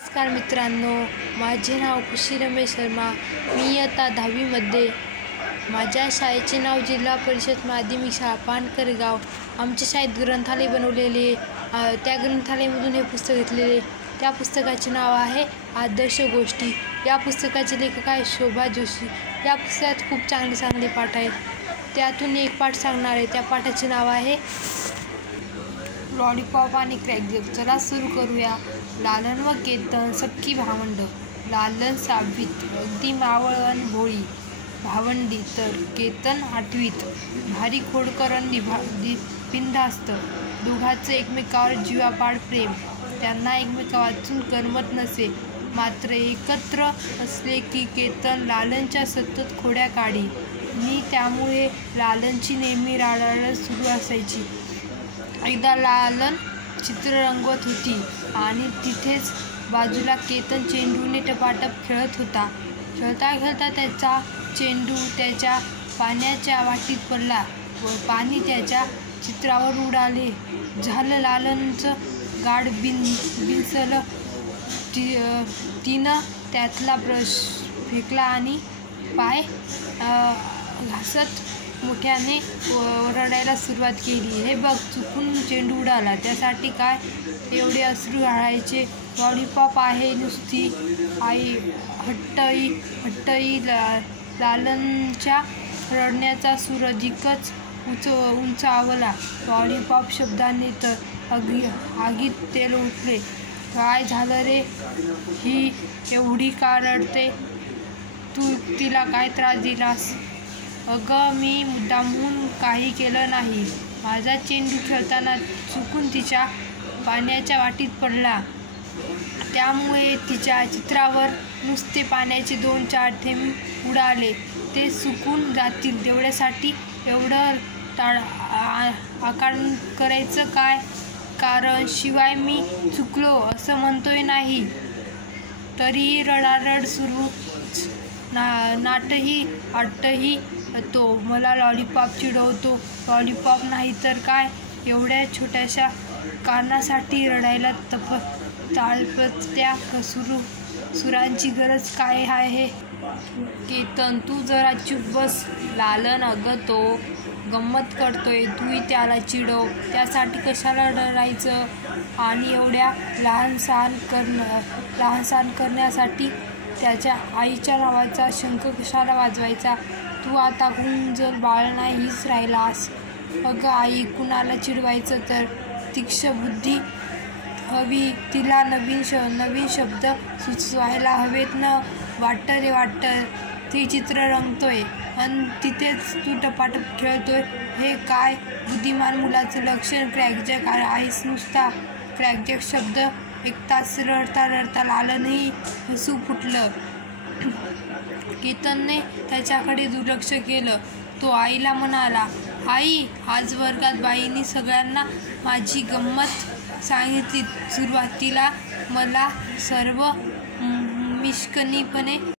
नमस्कार मित्रांनो, माझे नाव खुशी रमेश शर्मा. मी इयत्ता 10वी मध्ये. माझ्या शाळेचे नाव जिल्हा परिषद माध्यमिक शाळा पानकर गाव. आमच्या शाळेत ग्रंथालय बनवलेले, त्या ग्रंथालयामधून हे पुस्तक घेतलेले. त्या पुस्तकाचे नाव आहे आदर्श गोष्टी. या पुस्तकाचे लेखक आहे शोभा जोशी. या पुस्तकात खूप चांगले चांगले पाठ आहेत. त्यातून एक पाठ सांगणार आहे. त्या पाठाचे नाव आहे लॉलीपॉप आणि क्रॅकजॅक. चला सुरू करूया. लालन व केतन सख्खी भावंड. लालन 6वीत, अगदी मावळ अन भोळी भावंडी, तर केतन 8वीत, भारी खोडकर अन बिनधास्त. दोघांचं एकमेकावर जीवापाड प्रेम. त्यांना एकमेका वाचून करमत नसे. मात्र एकत्र असले की केतन लालनच्या सतत खोड्या काढी. मी त्यामुळे लालनची नेहमी राडारड सुरू असायची. एकदा लालन चित्र रंगवत होती आणि तिथेच बाजूला केतन चेंडूने टपाटप खेळत होता. खेळता खेळता त्याचा चेंडू त्याच्या पाण्याच्या वाटीत पडला व पाणी त्याच्या चित्रावर उडाले. झालं लालनचं गाड बिनसलं. तिनं त्यातला ब्रश फेकला आणि पाय घासत मोठ्याने रडायला सुरुवात केली. हे बघ, चुकून चेंडू उडाला, त्यासाठी काय एवढे अश्रू गाळायचे? लॉलीपॉप आहे नुसती. आई हट्टही. लालनच्या रडण्याचा सूर अधिकच उंचावला. लॉलीपॉप शब्दाने तर आगीत तेल उठले. काय झालं रे? ही एवढी का रडते? तू तिला काय त्रास दिलास? अगं, मी मुद्दामहून काही केलं नाही. माझा चेंडू खेळताना चुकून तिच्या पाण्याच्या वाटीत पडला. त्यामुळे तिच्या चित्रावर नुसते पाण्याचे 2-4 थेंब उडाले. ते सुकून जातील तेवढ्यासाठी एवढं आकारण करायचं काय? कारण शिवाय मी चुकलो असं म्हणतोय नाही. तरीही रडारड सुरूच. नाटही आटही तो. मला लॉलीपॉप चिडवतो. लॉलीपॉप नाही तर काय, एवढ्या छोट्याशा कारणासाठी रडायला ताळपत्या सुरांची गरज काय आहे? केतन, तू जरा चुप बस. लालन, अगं तो गंमत करतोय, तूही त्याला चिडव. त्यासाठी कशाला रडायचं? आणि एवढ्या लहानसहान करण्यासाठी त्याच्या आईच्या नावाचा शंख कशाला वाजवायचा? तू आता गुंजल बाळ नाहीच राहिलास. अगं आई, कुणाला चिडवायचं तर तीक्ष्ण बुद्धी हवी. तिला नवीन शब्द सुचवायला हवेत ना. वाटतं रे वाटतं. ते चित्र रंगतोय अन तिथेच तू टपाटप खेळतोय. हे काय बुद्धिमान मुलाचं लक्षण? क्रॅकजॅक आहेस नुसता. क्रॅकजॅक शब्द ऐकताच रडता रडता लालनही हसू फुटलं. केतनने त्याच्याकडे दुर्लक्ष केलं. तो आईला म्हणाला, आई, आज वर्गात बाईंनी सगळ्यांना माझी गंमत सांगितली. सुरुवातीला मला सर्व मिश्किलपणे